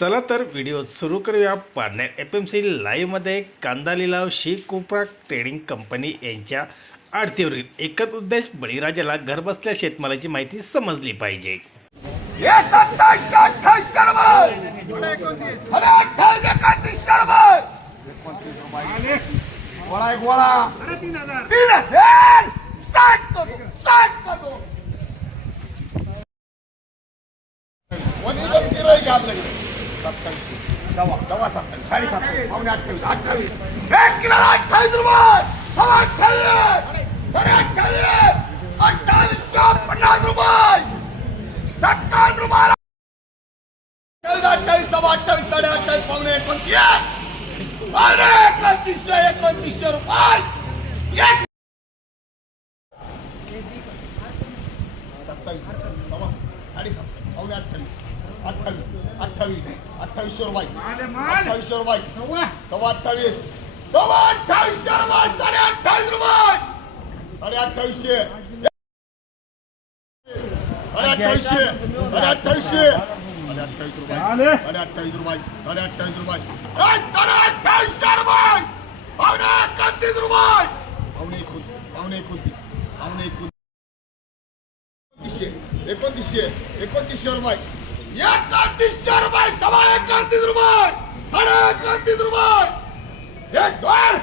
चला तर व्हिडिओ सुरू करूया पारनेर एफ एम सी लाईव्हमध्ये कांदा लिलाव शिवकृपा ट्रेडिंग कंपनी यांच्या आरतीवरील एकच उद्देश बळीराजाला घरबसल्या शेतमालाची माहिती समजली पाहिजे. आपल्याकडे सत्तावीस. दवा दवा सत्तावीस. साडे सत्तावीस पावणे अठ्ठावीस. अठ्ठावीस. एक किलो अठ्ठावीस रुपये. सव्वा अठ्ठावीस. साडे अठ्ठावीस. अठ्ठावीसशे पन्नास रुपये. सत्तावन्न रुपयाला. अठ्ठावीस अठ्ठावीस सव्वा अठ्ठावीस साडे अठ्ठावीस पावणे एकोणतीस. पावणे एकोणतीसशे एकोणतीसशे रुपये. एक. सत्तावीस. सव्वा साडेसात पावणे अठ्ठावीस. अठ्ठावीस अठ्ठावीस अठ्ठावीसशे रुपये अठ्ठावीसशे रुपये सव्वा अठ्ठावीस सव्वा अठ्ठावीसशे रुपये साडे अठ्ठावीस रुपये साडे अठ्ठावीसशे अरे अठ्ठावीसशे अरे अठ्ठावीसशे अरे अठ्ठावीस रुपये अरे अठ्ठावीस रुपये अरे अठ्ठावीस रुपये ए, साडे अठ्ठावीसशे रुपये पावणे एकोणतीस रुपये पावणे एकोणतीस पावणे एकोणतीस पावणे एकोणतीस एकोणतीसशे एकोणतीसशे एकोणतीसशे रुपये एकोणतीसशे रुपये सव्वा एकोणतीस रुपये साडे एकोणतीस रुपये एक दोन